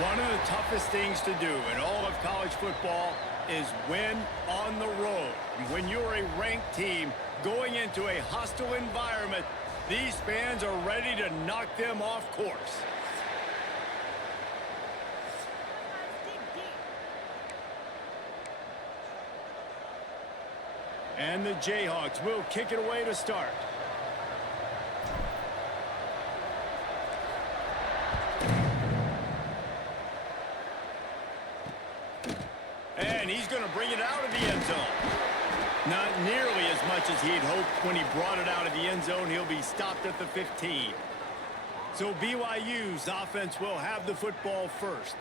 One of the toughest things to do in all of college football is win on the road. When you're a ranked team going into a hostile environment, these fans are ready to knock them off course. And the Jayhawks will kick it away to start. And he's going to bring it out of the end zone. Not nearly as much as he'd hoped when he brought it out of the end zone. He'll be stopped at the 15. So BYU's offense will have the football first.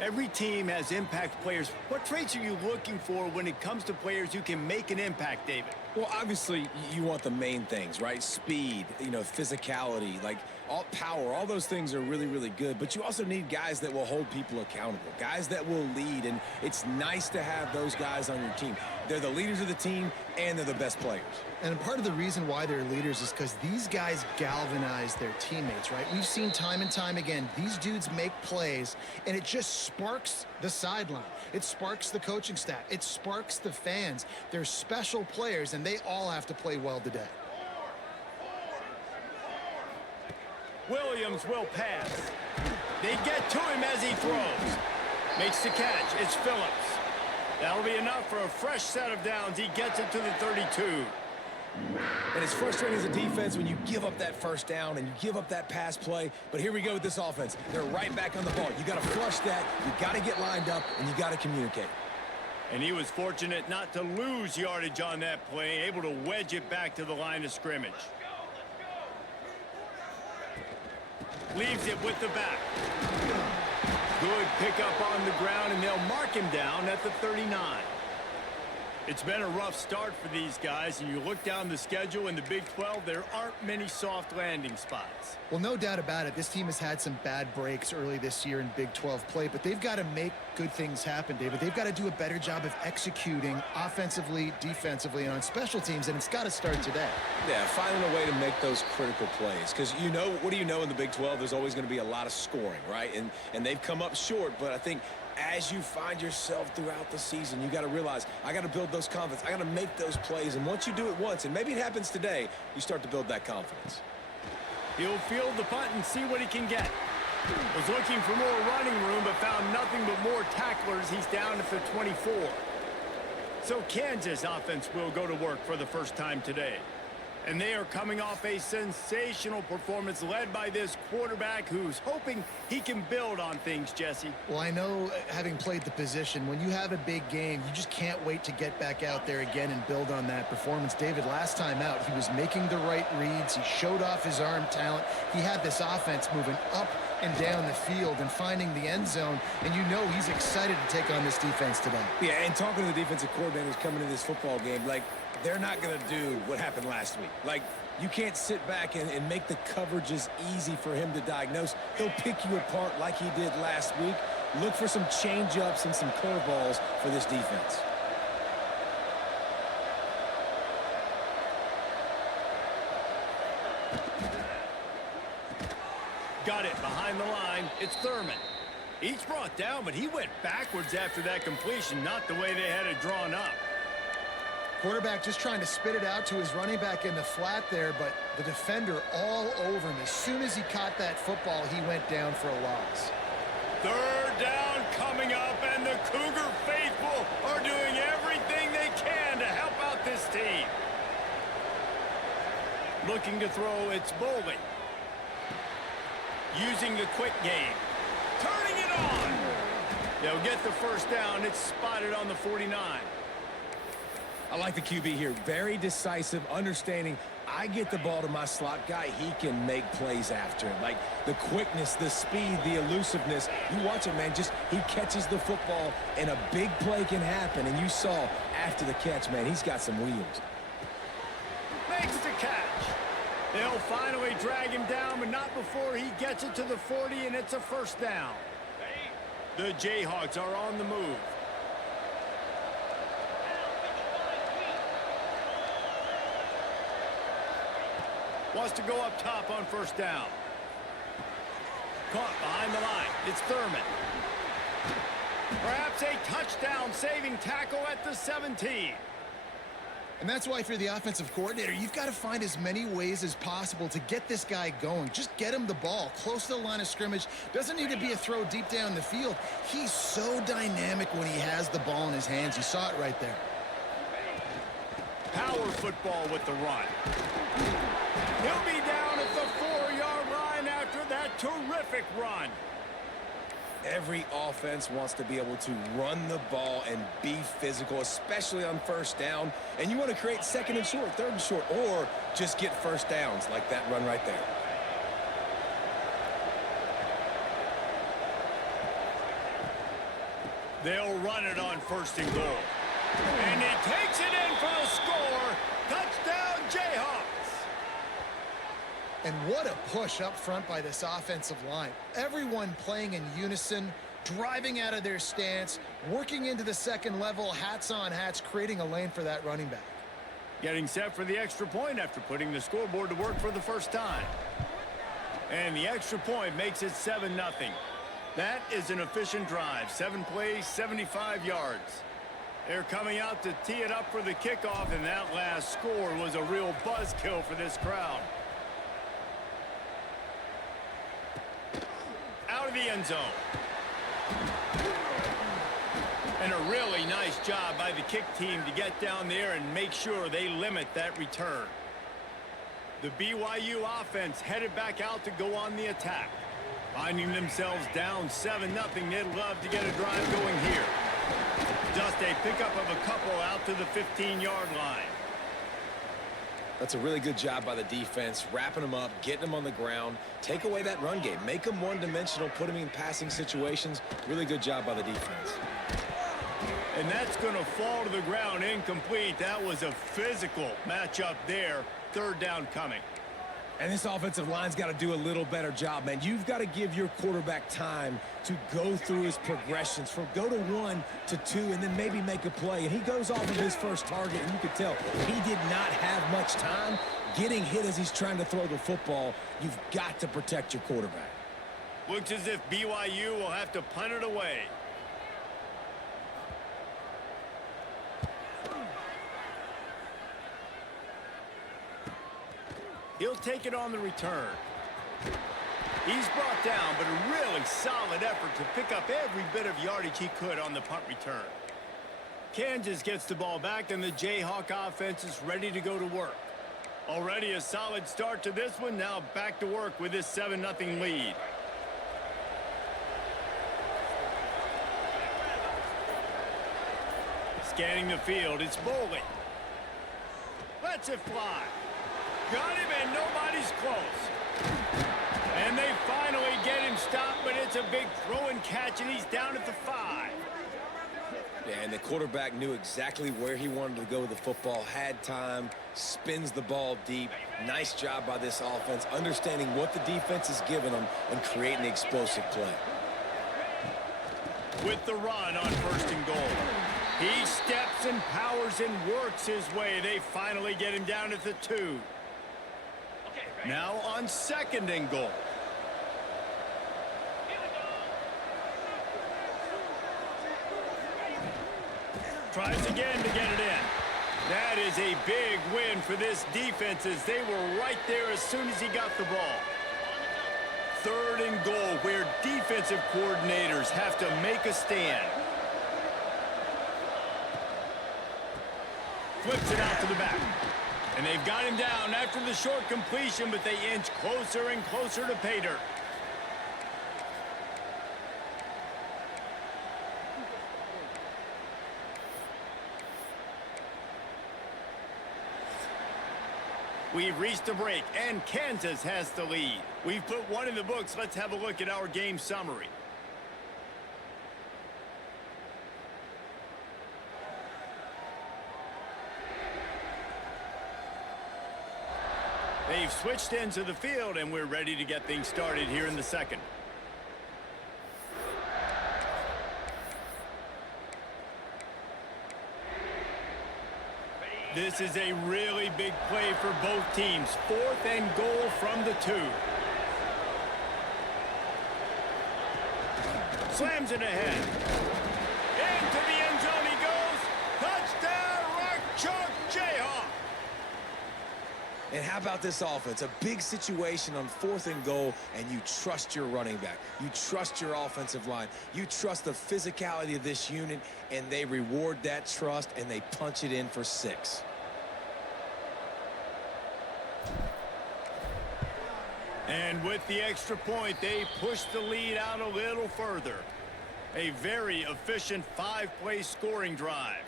Every team has impact players. What traits are you looking for when it comes to players who can make an impact, David? Well, obviously, you want the main things, right? Speed, physicality, like all power, all those things are really, really good. But you also need guys that will hold people accountable, guys that will lead. And it's nice to have those guys on your team. They're the leaders of the team, and they're the best players. And part of the reason why they're leaders is because these guys galvanize their teammates, right? We've seen time and time again, these dudes make plays, and it just sparks the sideline. It sparks the coaching staff. It sparks the fans. They're special players, and they all have to play well today. Williams will pass. They get to him as he throws. Makes the catch. It's Phillips. That'll be enough for a fresh set of downs. He gets it to the 32. And it's frustrating as a defense when you give up that first down and you give up that pass play. But here we go with this offense. They're right back on the ball. You got to flush that. You got to get lined up, and you got to communicate. And he was fortunate not to lose yardage on that play, able to wedge it back to the line of scrimmage. Leaves it with the back. Good pickup on the ground, and they'll mark him down at the 39. It's been a rough start for these guys, and you look down the schedule in the Big 12, there aren't many soft landing spots. Well, no doubt about it. This team has had some bad breaks early this year in Big 12 play, but they've got to make good things happen, David. They've got to do a better job of executing offensively, defensively, and on special teams, and it's got to start today. Yeah, finding a way to make those critical plays. Because what do you know in the Big 12? There's always going to be a lot of scoring, right? And they've come up short, but I think as you find yourself throughout the season, you got to realize, I got to build those confidence. I got to make those plays. And once you do it once, and maybe it happens today, you start to build that confidence. He'll field the punt and see what he can get. Was looking for more running room, but found nothing but more tacklers. He's down at the 24. So Kansas offense will go to work for the first time today. And they are coming off a sensational performance led by this quarterback who's hoping he can build on things, Jesse. Well, I know, having played the position, when you have a big game, you just can't wait to get back out there again and build on that performance. David, last time out, he was making the right reads. He showed off his arm talent. He had this offense moving up and down the field and finding the end zone, and you know he's excited to take on this defense today. Yeah, and talking to the defensive coordinators coming into this football game, like, they're not going to do what happened last week. Like, you can't sit back and make the coverages easy for him to diagnose. He'll pick you apart like he did last week. Look for some change-ups and some curveballs for this defense. Got it behind the line. It's Thurman. Each brought down, but he went backwards after that completion, not the way they had it drawn up. Quarterback just trying to spit it out to his running back in the flat there, but the defender all over him. As soon as he caught that football, he went down for a loss. Third down coming up, and the Cougar faithful are doing everything they can to help out this team. Looking to throw, it's Bowling. Using the quick game. Turning it on. They'll get the first down. It's spotted on the 49. I like the QB here. Very decisive, understanding I get the ball to my slot guy, he can make plays after it. Like the quickness, the speed, the elusiveness. You watch it, man. Just he catches the football, and a big play can happen. And you saw after the catch, man, he's got some wheels. Makes the catch. They'll finally drag him down, but not before he gets it to the 40, and it's a first down. The Jayhawks are on the move. Wants to go up top on first down. Caught behind the line. It's Thurman. Perhaps a touchdown-saving tackle at the 17. And that's why if you're the offensive coordinator, you've got to find as many ways as possible to get this guy going. Just get him the ball close to the line of scrimmage. Doesn't need to be a throw deep down the field. He's so dynamic when he has the ball in his hands. You saw it right there. Power football with the run. He'll be down at the 4-yard line after that terrific run. Every offense wants to be able to run the ball and be physical, especially on first down. And you want to create second and short, third and short, or just get first downs like that run right there. They'll run it on first and goal. And he takes it in for the score. Touchdown, Jayhawks. And what a push up front by this offensive line. Everyone playing in unison, driving out of their stance, working into the second level, hats on hats, creating a lane for that running back. Getting set for the extra point after putting the scoreboard to work for the first time. And the extra point makes it 7-0. That is an efficient drive. 7 plays, 75 yards. They're coming out to tee it up for the kickoff, and that last score was a real buzzkill for this crowd. Out of the end zone. And a really nice job by the kick team to get down there and make sure they limit that return. The BYU offense headed back out to go on the attack. Finding themselves down 7-0, they'd love to get a drive going here. Just a pickup of a couple out to the 15-yard line. That's a really good job by the defense, wrapping them up, getting them on the ground, take away that run game, make them one-dimensional, put them in passing situations. Really good job by the defense. And that's going to fall to the ground incomplete. That was a physical matchup there. Third down coming. And this offensive line's got to do a little better job, man. You've got to give your quarterback time to go through his progressions, from go to 1 to 2, and then maybe make a play. And he goes off of his first target, and you could tell he did not have much time getting hit as he's trying to throw the football. You've got to protect your quarterback. Looks as if BYU will have to punt it away. He'll take it on the return. He's brought down, but a really solid effort to pick up every bit of yardage he could on the punt return. Kansas gets the ball back, and the Jayhawk offense is ready to go to work. Already a solid start to this one. Now back to work with this 7-0 lead. Scanning the field, it's Bowling. Lets it fly. Got him, and nobody's close. And they finally get him stopped, but it's a big throw and catch, and he's down at the 5. Yeah, and the quarterback knew exactly where he wanted to go with the football, had time, spins the ball deep. Nice job by this offense, understanding what the defense is giving them and creating the explosive play. With the run on first and goal. He steps and powers and works his way. They finally get him down at the 2. Now on second and goal. Tries again to get it in. That is a big win for this defense, as they were right there as soon as he got the ball. Third and goal, where defensive coordinators have to make a stand. Flips it out to the back. And they've got him down after the short completion, but they inch closer and closer to pay dirt. We've reached a break, and Kansas has the lead. We've put one in the books. Let's have a look at our game summary. They've switched into the field, and we're ready to get things started here in the second. This is a really big play for both teams. 4th and goal from the 2. Slams it ahead. Into the end zone he goes. Touchdown, Rock Chalk Jayhawk. And how about this offense? A big situation on 4th and goal, and you trust your running back. You trust your offensive line. You trust the physicality of this unit, and they reward that trust, and they punch it in for 6. And with the extra point, they push the lead out a little further. A very efficient 5-play scoring drive.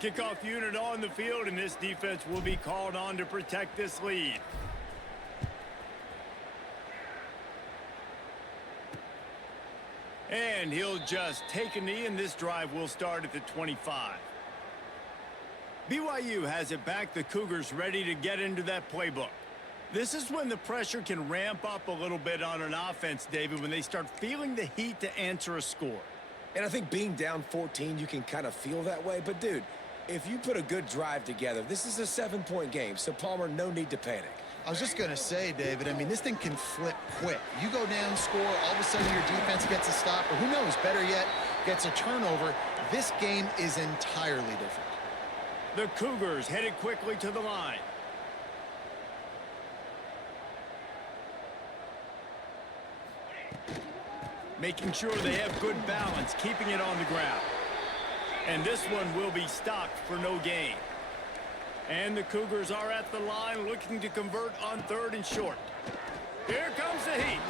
Kickoff unit on the field, and this defense will be called on to protect this lead. And he'll just take a knee, and this drive will start at the 25. BYU has it back. The Cougars ready to get into that playbook. This is when the pressure can ramp up a little bit on an offense, David, when they start feeling the heat to answer a score. And I think being down 14, you can kind of feel that way. But, dude, if you put a good drive together, this is a 7-point game. So, Palmer, no need to panic. I was just going to say, David, I mean, this thing can flip quick. You go down, score, all of a sudden your defense gets a stop, or who knows, better yet, gets a turnover. This game is entirely different. The Cougars headed quickly to the line. Making sure they have good balance, keeping it on the ground. And this one will be stopped for no gain. And the Cougars are at the line looking to convert on 3rd and short. Here comes the heat.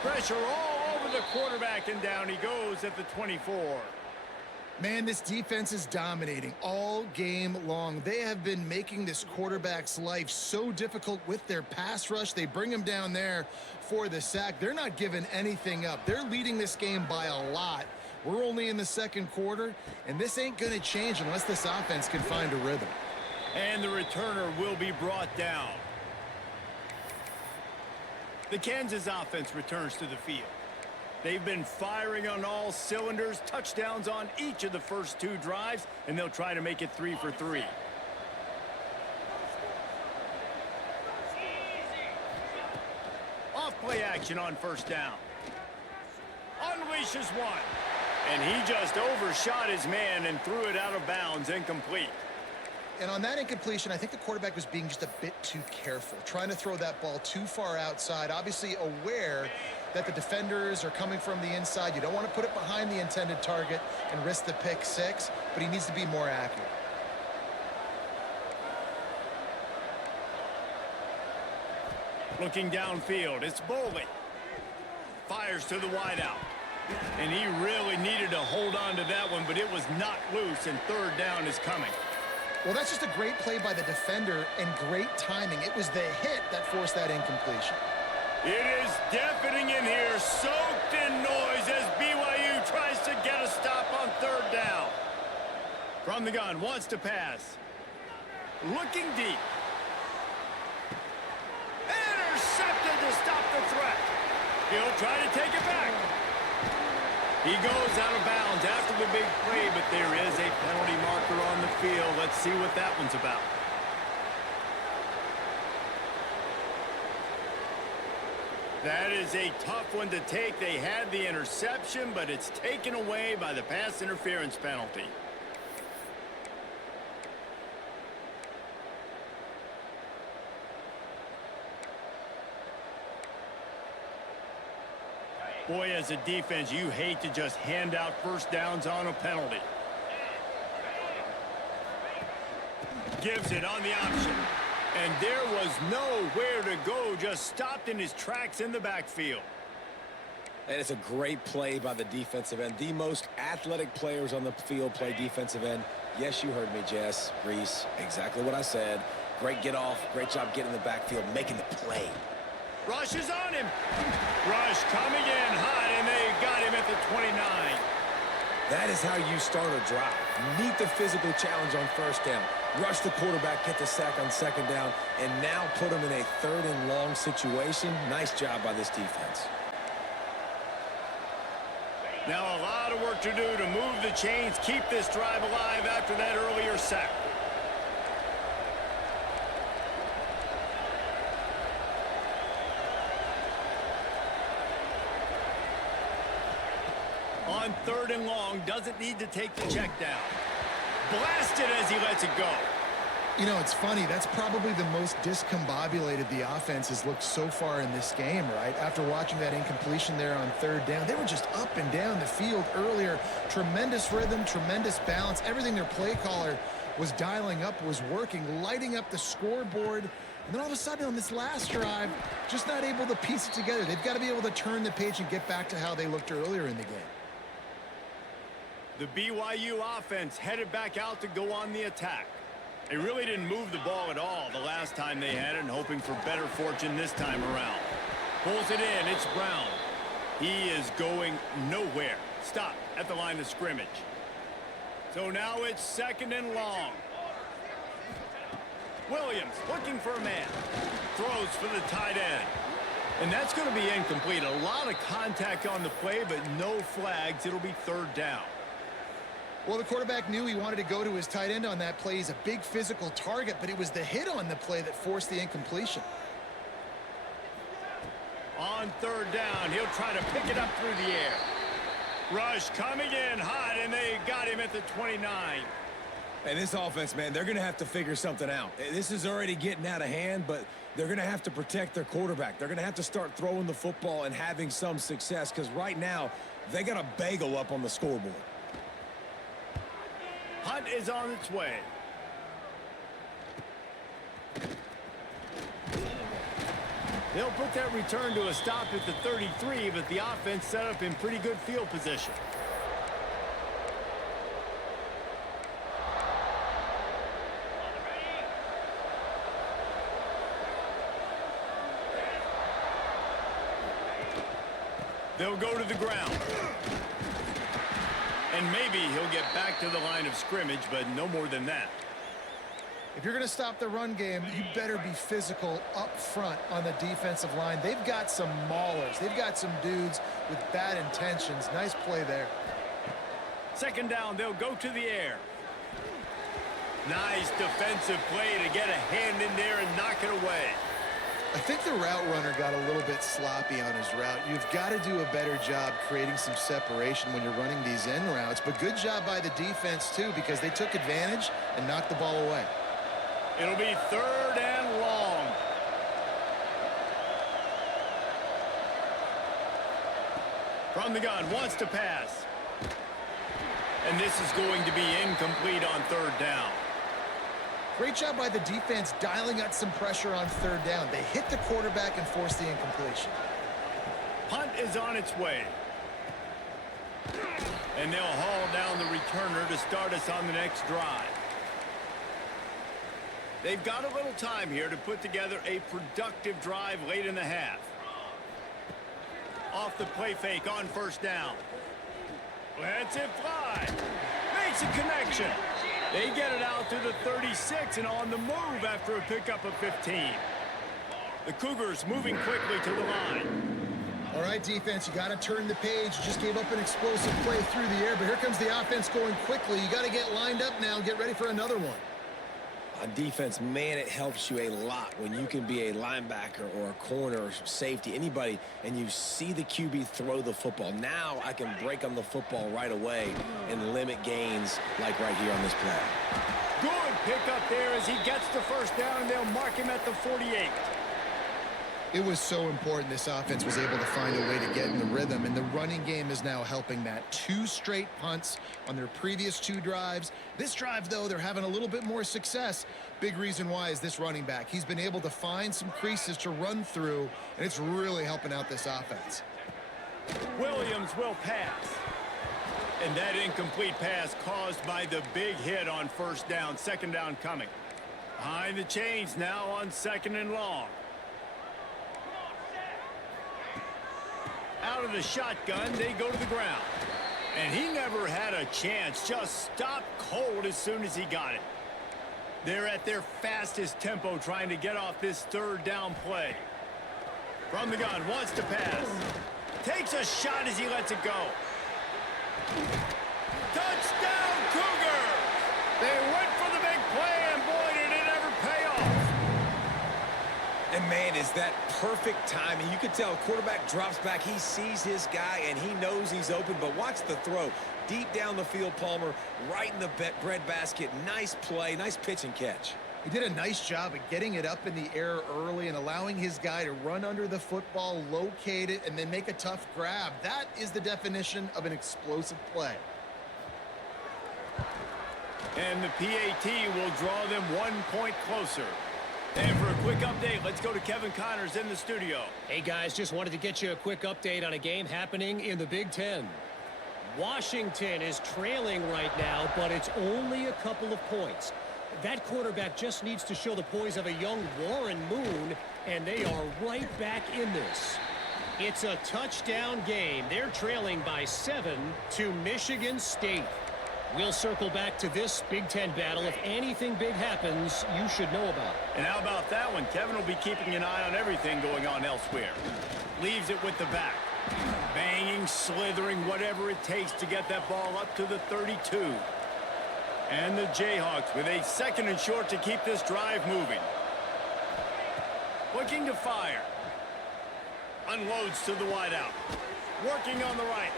Pressure all over the quarterback, and down he goes at the 24. Man, this defense is dominating all game long. They have been making this quarterback's life so difficult with their pass rush. They bring him down there for the sack. They're not giving anything up. They're leading this game by a lot. We're only in the 2nd quarter, and this ain't going to change unless this offense can find a rhythm. And the returner will be brought down. The Kansas offense returns to the field. They've been firing on all cylinders, touchdowns on each of the first 2 drives, and they'll try to make it 3 for 3. Off play action on 1st down. Unleashes one. And he just overshot his man and threw it out of bounds, incomplete. And on that incompletion, I think the quarterback was being just a bit too careful, trying to throw that ball too far outside, obviously aware that the defenders are coming from the inside. You don't want to put it behind the intended target and risk the pick 6, but he needs to be more accurate. Looking downfield, it's Boley. Fires to the wideout. And he really needed to hold on to that one, but it was not loose, and 3rd down is coming. Well, that's just a great play by the defender and great timing. It was the hit that forced that incompletion. It is deafening in here, soaked in noise as BYU tries to get a stop on 3rd down. From the gun, wants to pass. Looking deep. Intercepted to stop the threat. He'll try to take it back. He goes out of bounds after the big play, but there is a penalty marker on the field. Let's see what that one's about. That is a tough one to take. They had the interception, but it's taken away by the pass interference penalty. Boy, as a defense, you hate to just hand out 1st downs on a penalty. Gives it on the option. And there was nowhere to go, just stopped in his tracks in the backfield. And it's a great play by the defensive end. The most athletic players on the field play defensive end. Yes, you heard me, Jess, Reese, exactly what I said. Great get off, great job getting in the backfield, making the play. Rush is on him. Rush coming in hot, and they got him at the 29. That is how you start a drive. Meet the physical challenge on 1st down. Rush the quarterback, get the sack on 2nd down, and now put him in a 3rd and long situation. Nice job by this defense. Now a lot of work to do to move the chains, keep this drive alive after that earlier sack. On 3rd and long, doesn't need to take the check down. Blasted as he lets it go. You know, it's funny. That's probably the most discombobulated the offense has looked so far in this game, right? After watching that incompletion there on 3rd down, they were just up and down the field earlier. Tremendous rhythm, tremendous balance. Everything their play caller was dialing up was working, lighting up the scoreboard. And then all of a sudden on this last drive, just not able to piece it together. They've got to be able to turn the page and get back to how they looked earlier in the game. The BYU offense headed back out to go on the attack. They really didn't move the ball at all the last time they had it, and hoping for better fortune this time around. Pulls it in. It's Brown. He is going nowhere. Stop at the line of scrimmage. So now it's 2nd and long. Williams looking for a man. Throws for the tight end. And that's going to be incomplete. A lot of contact on the play, but no flags. It'll be 3rd down. Well, the quarterback knew he wanted to go to his tight end on that play. He's a big physical target, but it was the hit on the play that forced the incompletion. On 3rd down, he'll try to pick it up through the air. Rush coming in hot, and they got him at the 29. And this offense, man, they're going to have to figure something out. This is already getting out of hand, but they're going to have to protect their quarterback. They're going to have to start throwing the football and having some success, because right now they got a bagel up on the scoreboard. Hunt is on its way. They'll put that return to a stop at the 33, but the offense set up in pretty good field position. They'll go to the ground. And maybe he'll get back to the line of scrimmage, but no more than that. If you're going to stop the run game, you better be physical up front on the defensive line. They've got some maulers. They've got some dudes with bad intentions. Nice play there. 2nd down, they'll go to the air. Nice defensive play to get a hand in there and knock it away. I think the route runner got a little bit sloppy on his route. You've got to do a better job creating some separation when you're running these end routes. But good job by the defense, too, because they took advantage and knocked the ball away. It'll be 3rd and long. From the gun, wants to pass. And this is going to be incomplete on 3rd down. Great job by the defense dialing up some pressure on 3rd down. They hit the quarterback and forced the incompletion. Punt is on its way. And they'll haul down the returner to start us on the next drive. They've got a little time here to put together a productive drive late in the half. Off the play fake on 1st down. Lets it fly. Makes a connection. They get it out to the 36 and on the move after a pickup of 15. The Cougars moving quickly to the line. All right, defense, you got to turn the page. You just gave up an explosive play through the air, but here comes the offense going quickly. You got to get lined up now and get ready for another one. On defense, man, it helps you a lot when you can be a linebacker or a corner or safety, anybody, and you see the QB throw the football. Now I can break on the football right away and limit gains like right here on this play. Good pickup there as he gets the 1st down, and they'll mark him at the 48. It was so important this offense was able to find a way to get in the rhythm, and the running game is now helping that. 2 straight punts on their previous 2 drives. This drive, though, they're having a little bit more success. Big reason why is this running back. He's been able to find some creases to run through, and it's really helping out this offense. Williams will pass. And that incomplete pass caused by the big hit on 1st down. 2nd down coming. Behind the chains now on 2nd and long. Out of the shotgun, they go to the ground. And he never had a chance. Just stopped cold as soon as he got it. They're at their fastest tempo trying to get off this 3rd down play. From the gun, wants to pass. Takes a shot as he lets it go. Touchdown, Cougars! They went for the big play, and boy, did it ever pay off. And Man, is that perfect timing. You can tell quarterback drops back. He sees his guy, and he knows he's open. But watch the throw. Deep down the field, Palmer, right in the breadbasket. Nice play, nice pitch and catch. He did a nice job of getting it up in the air early and allowing his guy to run under the football, locate it, and then make a tough grab. That is the definition of an explosive play. And the PAT will draw them 1 point closer. And for a quick update, let's go to Kevin Connors in the studio. Hey, guys, just wanted to get you a quick update on a game happening in the Big Ten. Washington is trailing right now, but it's only a couple of points. That quarterback just needs to show the poise of a young Warren Moon, and they are right back in this. It's a touchdown game. They're trailing by 7 to Michigan State. We'll circle back to this Big Ten battle. If anything big happens, you should know about it. And how about that one? Kevin will be keeping an eye on everything going on elsewhere. Leaves it with the back. Banging, slithering, whatever it takes to get that ball up to the 32. And the Jayhawks with a 2nd and short to keep this drive moving. Looking to fire. Unloads to the wideout. Working on the right.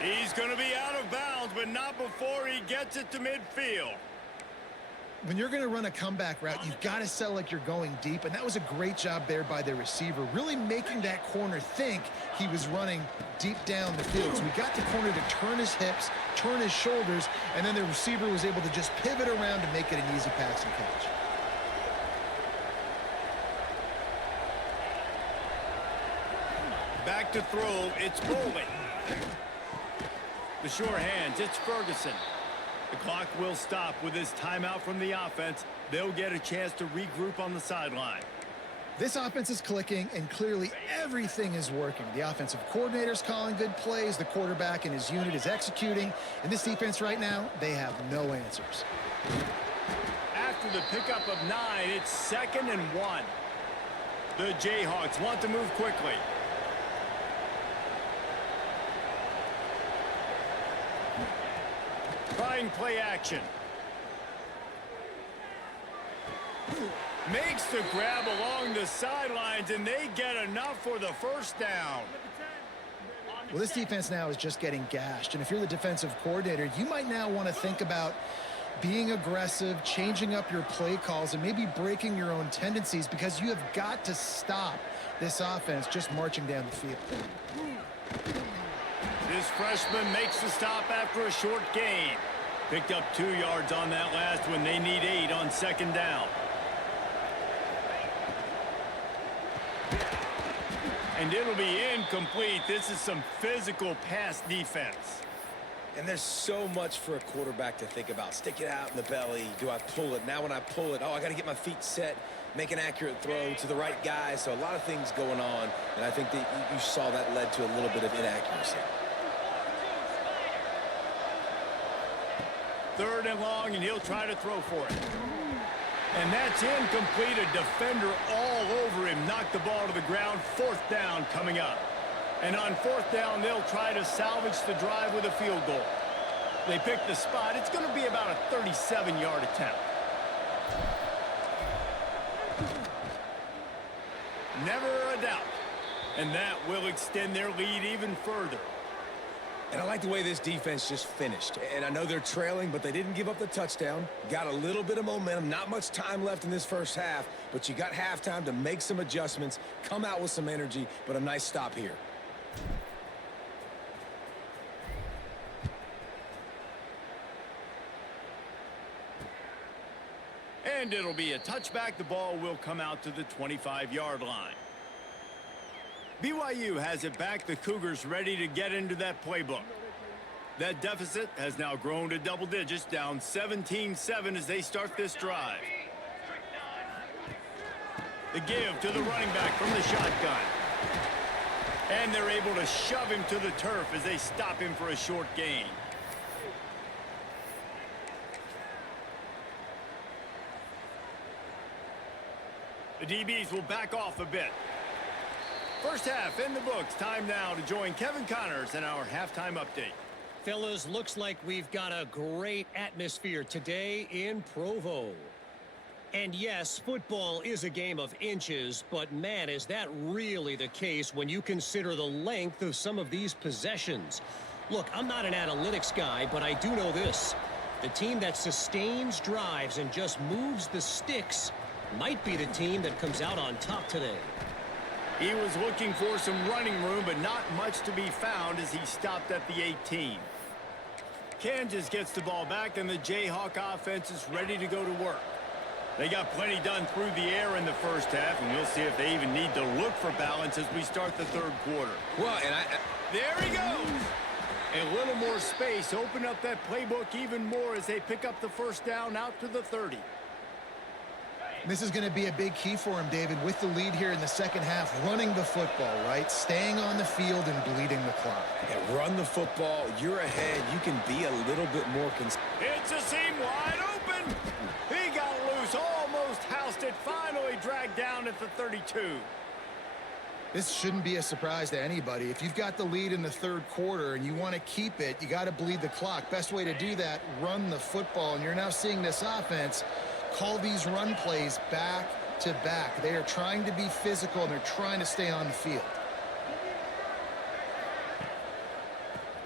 He's going to be out of bounds, but not before he gets it to midfield. When you're going to run a comeback route, you've got to sell like you're going deep, and that was a great job there by the receiver, really making that corner think he was running deep down the field. So we got the corner to turn his hips, turn his shoulders, and then the receiver was able to just pivot around to make it an easy pass and catch. Back to throw, it's Bowling. The sure hands, it's Ferguson. The clock will stop with this timeout from the offense. They'll get a chance to regroup on the sideline. This offense is clicking, and clearly everything is working. The offensive coordinator's calling good plays. The quarterback and his unit is executing. And this defense right now, they have no answers. After the pickup of 9, it's 2nd and 1. The Jayhawks want to move quickly. Trying play action. Makes the grab along the sidelines, and they get enough for the first down. Well, this defense now is just getting gashed. And if you're the defensive coordinator, you might now want to think about being aggressive, changing up your play calls, and maybe breaking your own tendencies, because you have got to stop this offense just marching down the field. This freshman makes the stop after a short gain. Picked up 2 yards on that last one. They need 8 on 2nd down. And it'll be incomplete. This is some physical pass defense. And there's so much for a quarterback to think about. Stick it out in the belly. Do I pull it? Now when I pull it, I got to get my feet set, make an accurate throw to the right guy. So a lot of things going on, and I think that you saw that led to a little bit of inaccuracy. 3rd and long, and he'll try to throw for it. And that's incomplete. A defender all over him. Knocked the ball to the ground. 4th down coming up. And on 4th down, they'll try to salvage the drive with a field goal. They pick the spot. It's going to be about a 37-yard attempt. Never a doubt. And that will extend their lead even further. And I like the way this defense just finished. And I know they're trailing, but they didn't give up the touchdown. Got a little bit of momentum. Not much time left in this first half, but you got halftime to make some adjustments, come out with some energy, but a nice stop here. And it'll be a touchback. The ball will come out to the 25-yard line. BYU has it back. The Cougars ready to get into that playbook. That deficit has now grown to double digits, down 17-7 as they start this drive. The give to the running back from the shotgun. And they're able to shove him to the turf as they stop him for a short gain. The DBs will back off a bit. First half in the books. Time now to join Kevin Connors in our halftime update. Fellas, looks like we've got a great atmosphere today in Provo. And yes, football is a game of inches, but man, is that really the case when you consider the length of some of these possessions. Look, I'm not an analytics guy, but I do know this. The team that sustains drives and just moves the sticks might be the team that comes out on top today. He was looking for some running room, but not much to be found as he stopped at the 18. Kansas gets the ball back, and the Jayhawk offense is ready to go to work. They got plenty done through the air in the first half, and we'll see if they even need to look for balance as we start the third quarter. Well, and there he goes. A little more space, open up that playbook even more as they pick up the first down out to the 30. This is going to be a big key for him, David, with the lead here in the second half, running the football, right? Staying on the field and bleeding the clock. Yeah, run the football. You're ahead. You can be a little bit more consistent. It's a seam wide open. He got loose, almost housed it, finally dragged down at the 32. This shouldn't be a surprise to anybody. If you've got the lead in the third quarter and you want to keep it, you got to bleed the clock. Best way to do that, run the football. And you're now seeing this offense call these run plays back to back. They are trying to be physical, and they're trying to stay on the field.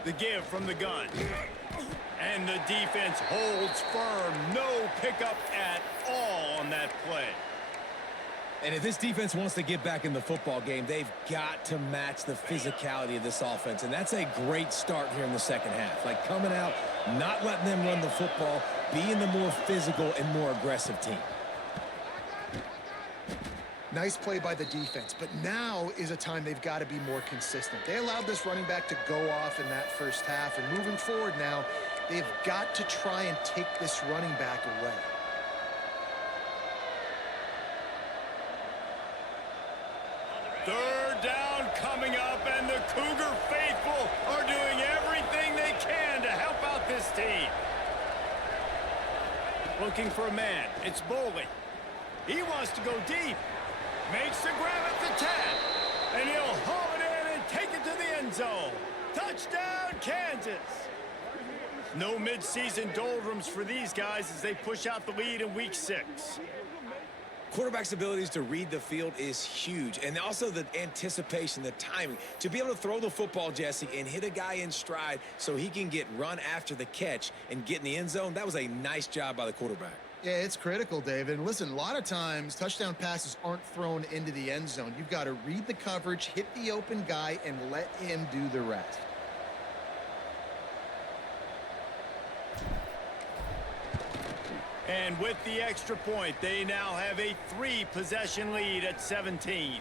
The give from the gun. And the defense holds firm. No pickup at all on that play. And if this defense wants to get back in the football game, they've got to match the physicality of this offense. And that's a great start here in the second half. Like coming out, not letting them run the football, being the more physical and more aggressive team. Nice play by the defense, but now is a time they've got to be more consistent. They allowed this running back to go off in that first half, and moving forward now, they've got to try and take this running back away. Third down coming up, and the Cougar faithful are doing everything they can to help out this team. Looking for a man. It's Boley. He wants to go deep. Makes the grab at the 10. And he'll haul it in and take it to the end zone. Touchdown, Kansas. No midseason doldrums for these guys as they push out the lead in week 6. Quarterback's abilities to read the field is huge. And also the anticipation, the timing. To be able to throw the football, Jesse, and hit a guy in stride so he can get run after the catch and get in the end zone, that was a nice job by the quarterback. Yeah, it's critical, David. And listen, a lot of times touchdown passes aren't thrown into the end zone. You've got to read the coverage, hit the open guy, and let him do the rest. And with the extra point, they now have a 3-possession lead at 17.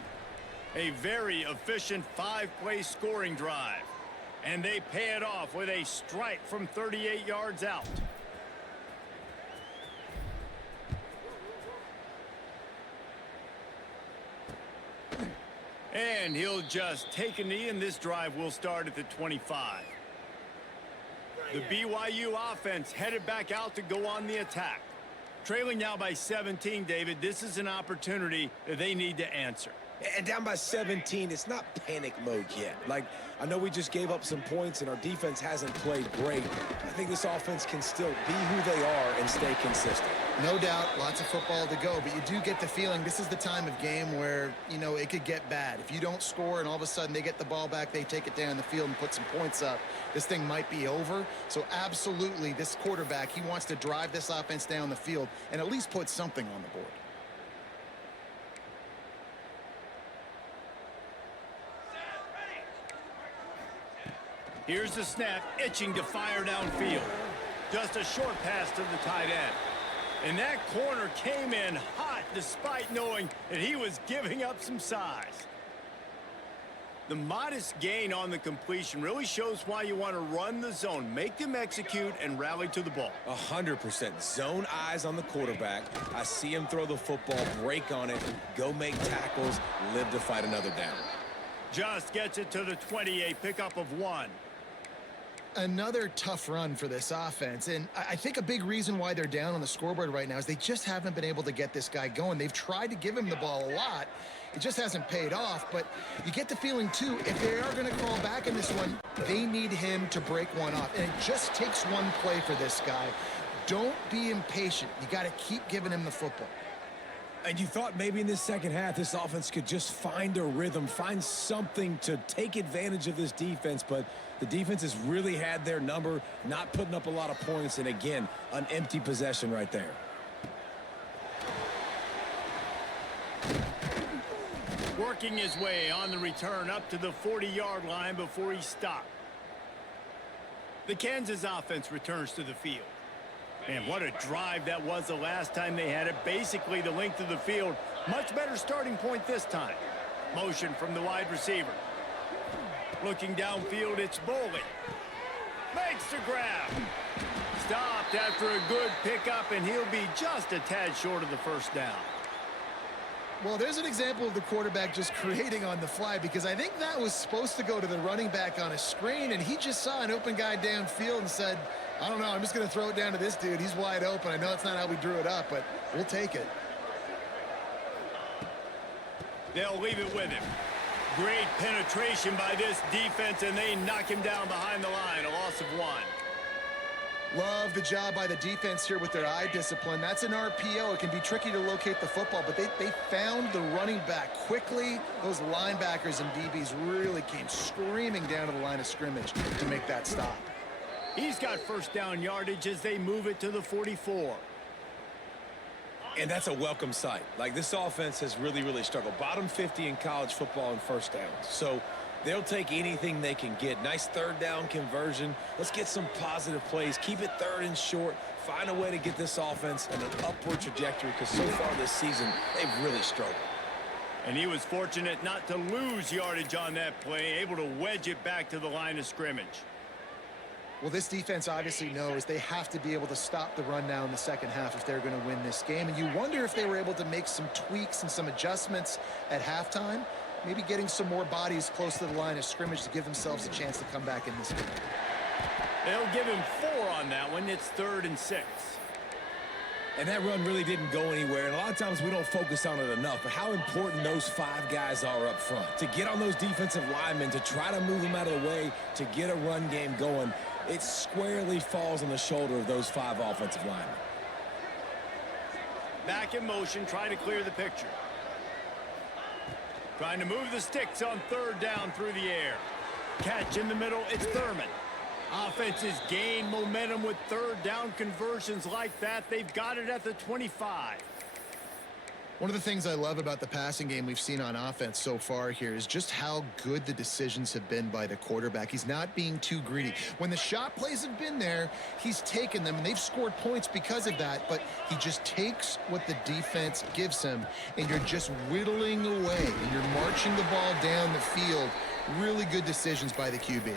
A very efficient 5-play scoring drive. And they pay it off with a strike from 38 yards out. And he'll just take a knee, and this drive will start at the 25. The BYU offense headed back out to go on the attack. Trailing now by 17, David, this is an opportunity that they need to answer. And down by 17, it's not panic mode yet. Like, I know we just gave up some points and our defense hasn't played great. I think this offense can still be who they are and stay consistent. No doubt, lots of football to go, but you do get the feeling this is the time of game where, you know, it could get bad. If you don't score and all of a sudden they get the ball back, they take it down the field and put some points up, this thing might be over. So absolutely, this quarterback, he wants to drive this offense down the field and at least put something on the board. Here's the snap, itching to fire downfield. Just a short pass to the tight end. And that corner came in hot despite knowing that he was giving up some size. The modest gain on the completion really shows why you want to run the zone, make them execute, and rally to the ball. 100%. Zone eyes on the quarterback. I see him throw the football, break on it, go make tackles, live to fight another down. Just gets it to the 28, pickup of 1. Another tough run for this offense, and I think a big reason why they're down on the scoreboard right now is they just haven't been able to get this guy going. They've tried to give him the ball a lot. It just hasn't paid off, but you get the feeling, too, if they are going to call back in this one, they need him to break one off, and it just takes one play for this guy. Don't be impatient. You got to keep giving him the football. And you thought maybe in this second half, this offense could just find a rhythm, find something to take advantage of this defense, but the defense has really had their number, not putting up a lot of points, and again, an empty possession right there. Working his way on the return up to the 40-yard line before he stopped. The Kansas offense returns to the field. Man, what a drive that was the last time they had it. Basically the length of the field. Much better starting point this time. Motion from the wide receiver. Looking downfield, it's Boley. Makes the grab. Stopped after a good pickup, and he'll be just a tad short of the first down. Well, there's an example of the quarterback just creating on the fly, because I think that was supposed to go to the running back on a screen, and he just saw an open guy downfield and said, I don't know, I'm just going to throw it down to this dude. He's wide open. I know it's not how we drew it up, but we'll take it. They'll leave it with him. Great penetration by this defense, and they knock him down behind the line. A loss of 1. Love the job by the defense here with their eye discipline. That's an RPO. It can be tricky to locate the football, but they found the running back quickly. Those linebackers and DBs really came screaming down to the line of scrimmage to make that stop. He's got first down yardage as they move it to the 44. And that's a welcome sight. Like, this offense has really struggled. Bottom 50 in college football in first downs. So they'll take anything they can get. Nice third down conversion. Let's get some positive plays. Keep it third and short. Find a way to get this offense in an upward trajectory, because so far this season, they've really struggled. And he was fortunate not to lose yardage on that play, able to wedge it back to the line of scrimmage. Well, this defense obviously knows they have to be able to stop the run now in the second half if they're going to win this game. And you wonder if they were able to make some tweaks and some adjustments at halftime, maybe getting some more bodies close to the line of scrimmage to give themselves a chance to come back in this game. They'll give him 4 on that one. It's 3rd and 6. And that run really didn't go anywhere. And a lot of times we don't focus on it enough, but how important those 5 guys are up front. To get on those defensive linemen, to try to move them out of the way, to get a run game going, it squarely falls on the shoulder of those 5 offensive linemen. Back in motion, trying to clear the picture. Trying to move the sticks on 3rd down through the air. Catch in the middle, it's Thurman. Offenses gain momentum with 3rd down conversions like that. They've got it at the 25. One of the things I love about the passing game we've seen on offense so far here is just how good the decisions have been by the quarterback. He's not being too greedy. When the shot plays have been there, he's taken them, and they've scored points because of that, but he just takes what the defense gives him, and you're just whittling away, and you're marching the ball down the field. Really good decisions by the QB.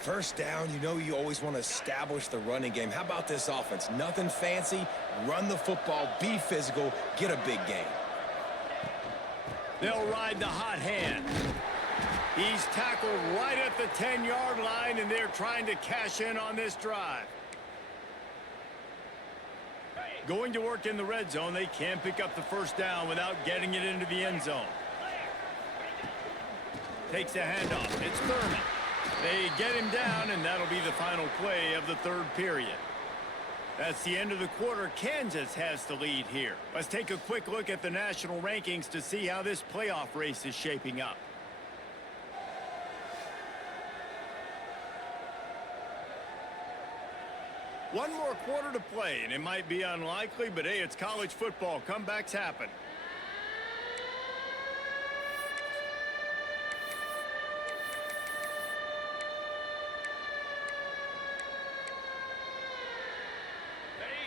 First down, you know you always want to establish the running game. How about this offense? Nothing fancy. Run the football, be physical, get a big gain. They'll ride the hot hand. He's tackled right at the 10-yard line, and they're trying to cash in on this drive. Going to work in the red zone. They can't pick up the first down without getting it into the end zone. Takes the handoff. It's Thurman. They get him down, and that'll be the final play of the 3rd period. That's the end of the quarter. Kansas has the lead here. Let's take a quick look at the national rankings to see how this playoff race is shaping up. One more quarter to play, and it might be unlikely, but hey, it's college football. Comebacks happen.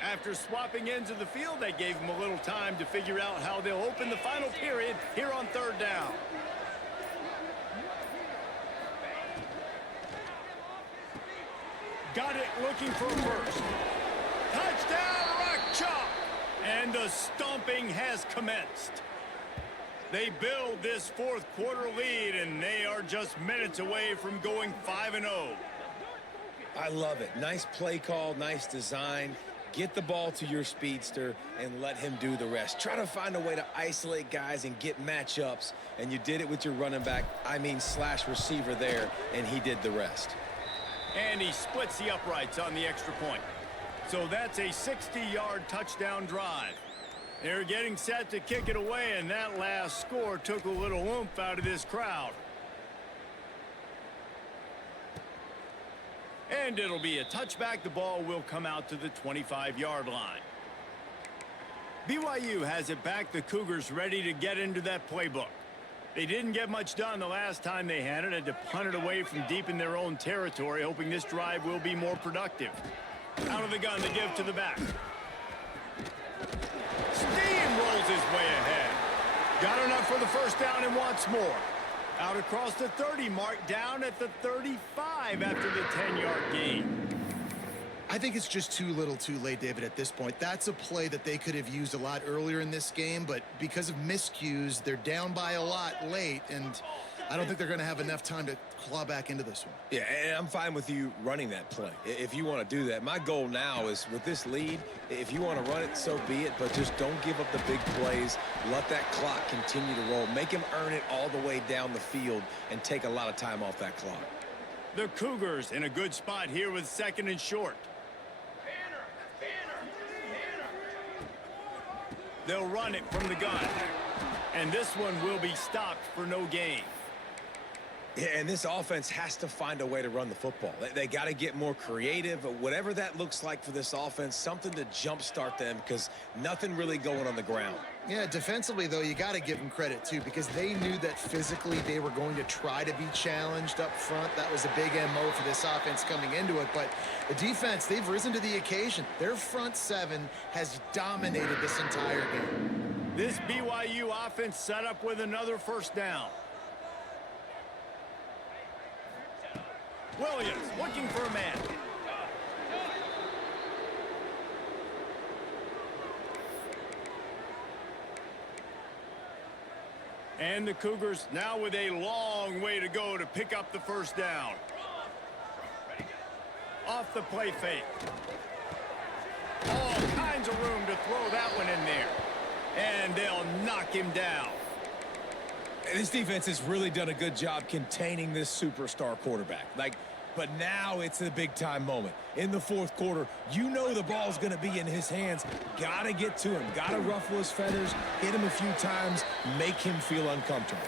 After swapping ends of the field, that gave them a little time to figure out how they'll open the final period here on 3rd down. Got it, looking for first. Touchdown, Rock Chalk! And the stomping has commenced. They build this 4th quarter lead, and they are just minutes away from going 5-0. I love it. Nice play call, nice design. Get the ball to your speedster and let him do the rest. Try to find a way to isolate guys and get matchups, and you did it with your running back, slash receiver there, and he did the rest. And he splits the uprights on the extra point. So that's a 60-yard touchdown drive. They're getting set to kick it away, and that last score took a little oomph out of this crowd. And it'll be a touchback. The ball will come out to the 25-yard line. BYU has it back. The Cougars ready to get into that playbook. They didn't get much done the last time they had to punt it away from deep in their own territory, hoping this drive will be more productive. Out of the gun to give to the back. Steamrolls his way ahead. Got enough for the first down and wants more. Out across the 30 mark, down at the 35 after the 10-yard gain. I think it's just too little too late, David, at this point. That's a play that they could have used a lot earlier in this game, but because of miscues, they're down by a lot late, and I don't think they're going to have enough time to claw back into this one. Yeah, and I'm fine with you running that play if you want to do that. My goal now is with this lead, if you want to run it, so be it, but just don't give up the big plays. Let that clock continue to roll. Make him earn it all the way down the field and take a lot of time off that clock. The Cougars in a good spot here with second and short. They'll run it from the gun. And this one will be stopped for no gain. Yeah, and this offense has to find a way to run the football. They got to get more creative, whatever that looks like for this offense, something to jumpstart them because nothing really going on the ground. Yeah, defensively, though, you got to give them credit, too, because they knew that physically they were going to try to be challenged up front. That was a big MO for this offense coming into it. But the defense, they've risen to the occasion. Their front seven has dominated this entire game. This BYU offense set up with another first down. Williams looking for a man. And the Cougars now with a long way to go to pick up the first down. Off the play fake. All kinds of room to throw that one in there. And they'll knock him down. This defense has really done a good job containing this superstar quarterback. But now it's a big-time moment. In the fourth quarter, you know the ball's going to be in his hands. Got to get to him. Got to ruffle his feathers, hit him a few times, make him feel uncomfortable.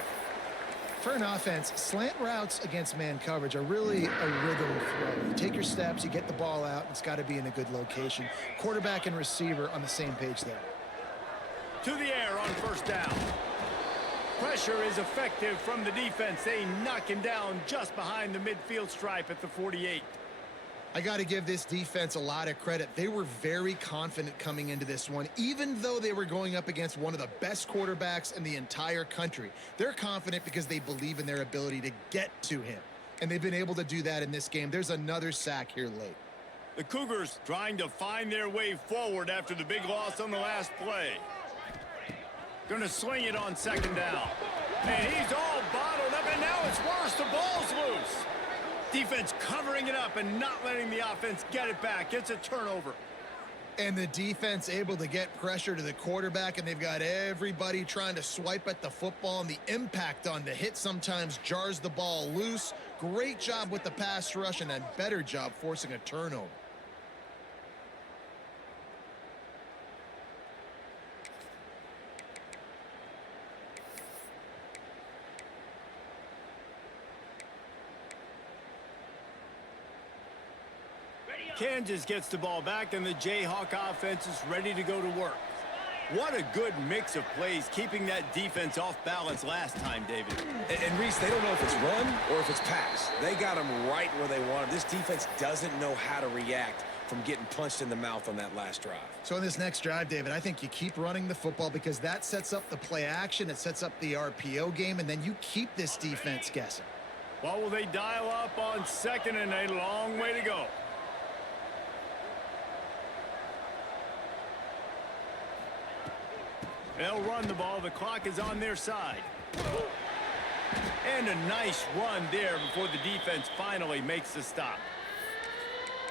For an offense, slant routes against man coverage are really a rhythm throw. You take your steps, you get the ball out, it's got to be in a good location. Quarterback and receiver on the same page there. To the air on first down. Pressure is effective from the defense. They knock him down just behind the midfield stripe at the 48. I got to give this defense a lot of credit. They were very confident coming into this one, even though they were going up against one of the best quarterbacks in the entire country. They're confident because they believe in their ability to get to him, and they've been able to do that in this game. There's another sack here late. The Cougars trying to find their way forward after the big loss on the last play. Going to swing it on second down. And he's all bottled up, and now it's worse. The ball's loose. Defense covering it up and not letting the offense get it back. It's a turnover. And the defense able to get pressure to the quarterback, and they've got everybody trying to swipe at the football, and the impact on the hit sometimes jars the ball loose. Great job with the pass rush, and a better job forcing a turnover. Kansas gets the ball back, and the Jayhawk offense is ready to go to work. What a good mix of plays, keeping that defense off balance last time, David. And Reese, they don't know if it's run or if it's pass. They got them right where they want them. This defense doesn't know how to react from getting punched in the mouth on that last drive. So in this next drive, David, I think you keep running the football because that sets up the play action, it sets up the RPO game, and then you keep this defense guessing. What will they dial up on second, and a long way to go? They'll run the ball. The clock is on their side. And a nice run there before the defense finally makes the stop.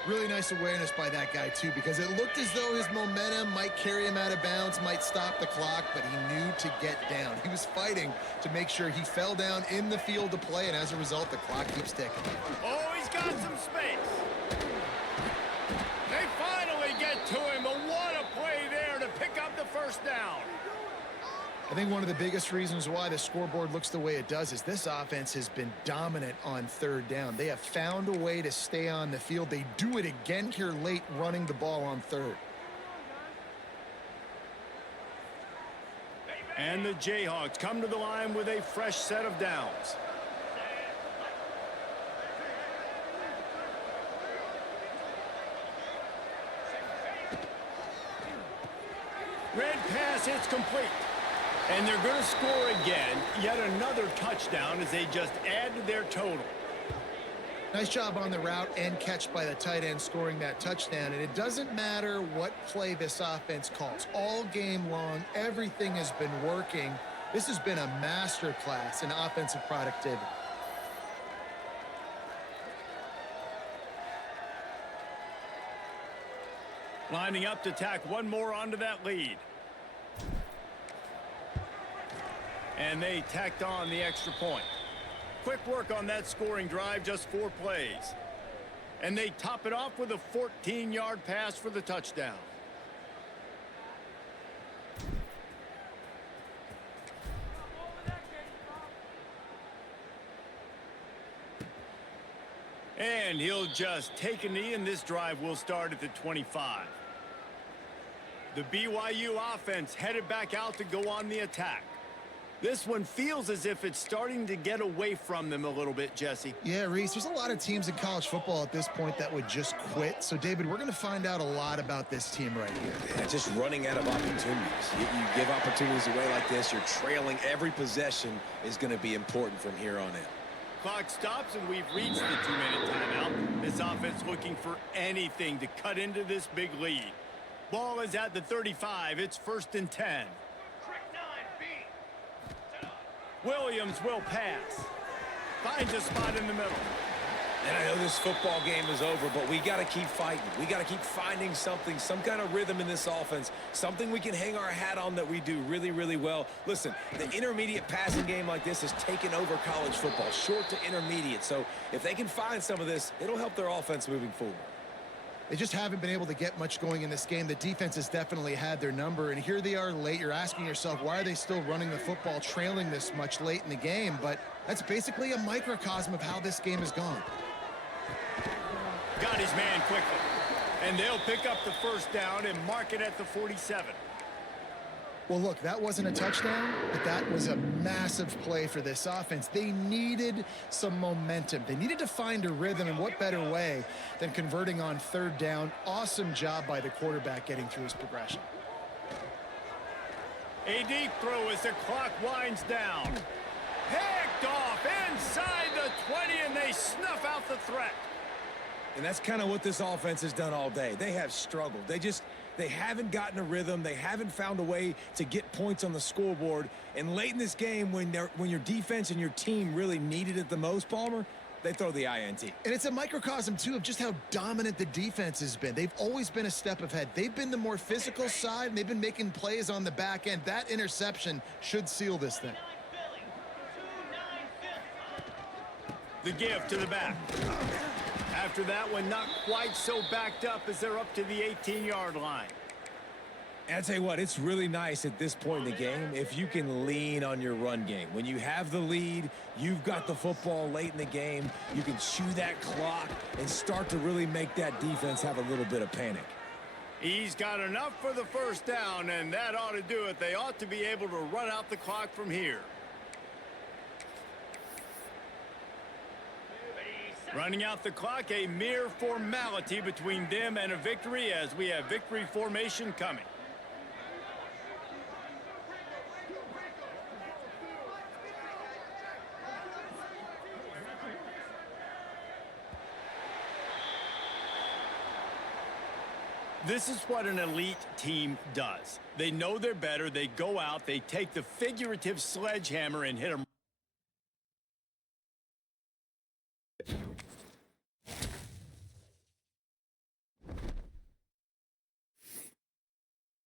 Really nice awareness by that guy, too, because it looked as though his momentum might carry him out of bounds, might stop the clock, but he knew to get down. He was fighting to make sure he fell down in the field to play, and as a result, the clock keeps ticking. Oh, he's got some space. They finally get to him, but what a play there to pick up the first first down. I think one of the biggest reasons why the scoreboard looks the way it does is this offense has been dominant on third down. They have found a way to stay on the field. They do it again here late, running the ball on third. And the Jayhawks come to the line with a fresh set of downs. Red pass hits complete. And they're going to score again. Yet another touchdown as they just add to their total. Nice job on the route and catch by the tight end scoring that touchdown. And it doesn't matter what play this offense calls. All game long, everything has been working. This has been a master class in offensive productivity. Lining up to tack one more onto that lead. And they tacked on the extra point. Quick work on that scoring drive, just 4 plays. And they top it off with a 14-yard pass for the touchdown. And he'll just take a knee, and this drive will start at the 25. The BYU offense headed back out to go on the attack. This one feels as if it's starting to get away from them a little bit, Jesse. Yeah, Reese, there's a lot of teams in college football at this point that would just quit. So, David, we're going to find out a lot about this team right here. Yeah, just running out of opportunities. You give opportunities away like this, you're trailing. Every possession is going to be important from here on in. Clock stops, and we've reached the 2-minute timeout. This offense looking for anything to cut into this big lead. Ball is at the 35. It's 1st and 10. Williams will pass. Finds a spot in the middle. And I know this football game is over, but we got to keep fighting. We got to keep finding something, some kind of rhythm in this offense, something we can hang our hat on that we do really, really well. Listen, the intermediate passing game like this has taken over college football, short to intermediate. So if they can find some of this, it'll help their offense moving forward. They just haven't been able to get much going in this game. The defense has definitely had their number, and here they are late. You're asking yourself, why are they still running the football, trailing this much late in the game? But that's basically a microcosm of how this game has gone. Got his man quickly. And they'll pick up the first down and mark it at the 47. Well, look, that wasn't a touchdown, but that was a massive play for this offense. They needed some momentum. They needed to find a rhythm, and what better way than converting on third down. Awesome job by the quarterback getting through his progression. A deep throw as the clock winds down. Picked off inside the 20, and they snuff out the threat. And that's kind of what this offense has done all day. They have struggled. They haven't gotten a rhythm. They haven't found a way to get points on the scoreboard. And late in this game, when your defense and your team really needed it the most, Palmer, they throw the INT. And it's a microcosm, too, of just how dominant the defense has been. They've always been a step ahead. They've been the more physical side, and they've been making plays on the back end. That interception should seal this thing. The give to the back. After that one, not quite so backed up as they're up to the 18-yard line. And I tell you what, it's really nice at this point in the game if you can lean on your run game. When you have the lead, you've got the football late in the game, you can chew that clock and start to really make that defense have a little bit of panic. He's got enough for the first down, and that ought to do it. They ought to be able to run out the clock from here. Running out the clock, a mere formality between them and a victory as we have victory formation coming. This is what an elite team does. They know they're better. They go out, they take the figurative sledgehammer and hit them.